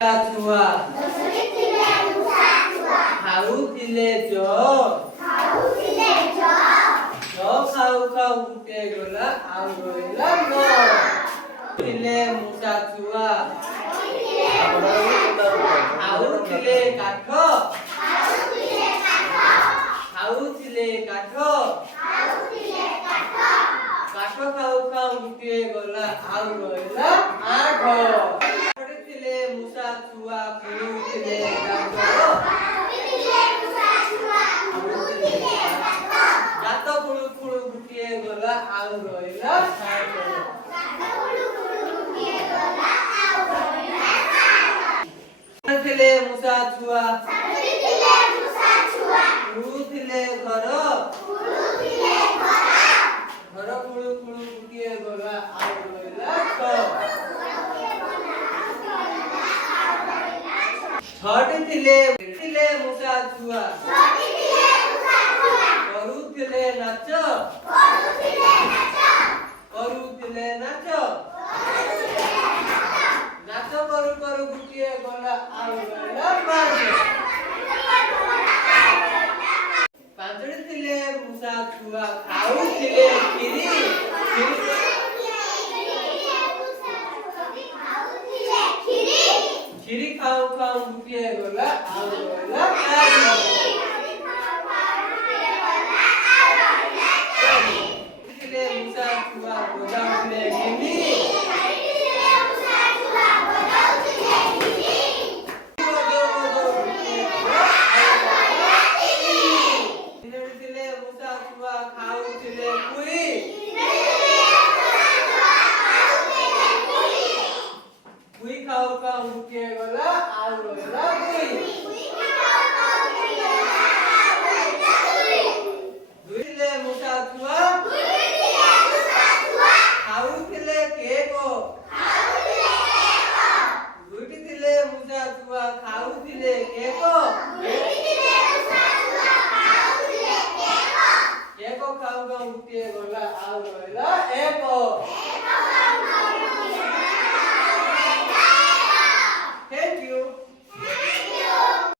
ଛୁଆ ଖାଉଥିଲେ ଖାଉ ଖାଉ ଗୁଟେ ଗଲା ଆଉ ରହିଲା ଥିଲେ ମୂଷା ଛୁଆ ଖାଉଥିଲେ କାଠ କାଠ ଖାଉ ଖାଉ ଗୁଟେ ଗଲା ଆଉ ରହିଲା ଆଠ ମୂଷା ଛୁଆ ଖେଳୁଥିଲେ ଗାତ ଖୁଳୁ ଖୁଳୁ ଗୋଟିଏ ଗଲା ଆଉ ରହିଲା ଥିଲେ ମୂଷା ଛୁଆ ଉଡୁଥିଲେ ଘର ଖୁଳୁ ଖୁଳୁ ଗୋଟିଏ ଗଲା ଆଉ ରହିଲା ଛଅଟି ଥିଲେ ମୂଷା ଛୁଆ କରୁଥିଲେ ନାଚ ନାଚ କରୁ କରୁ ଗୋଟିଏ ଗଲା ଆଉ ରହିଲା ପାଞ୍ଚଟି ଥିଲେ ମୂଷା ଛୁଆ ଖାଉଥିଲେ କ୍ଷୀରି ଖାଉ ଖାଉ ଗୋଟିଏ ଗଲା ଆଉ ରହିଲା ଥିଲେ ମୂଷା ଛୁଆ ବଜାଉଥିଲେ ଗିନି ଖାଉ ଖାଉ ଗୋଟିଏ ଗଲା ଆଉ ରହିଲା ଥିଲେ ମୂଷା ଛୁଆ ଖାଉଥିଲେ କେକ ଦୁଇଟି ଥିଲେ ମୂଷା ଛୁଆ ଖାଉଥିଲେ କେକ ଖାଉ ଖାଉ ଗୋଟିଏ ଗଲା ଆଉ ରହିଲା ଏକ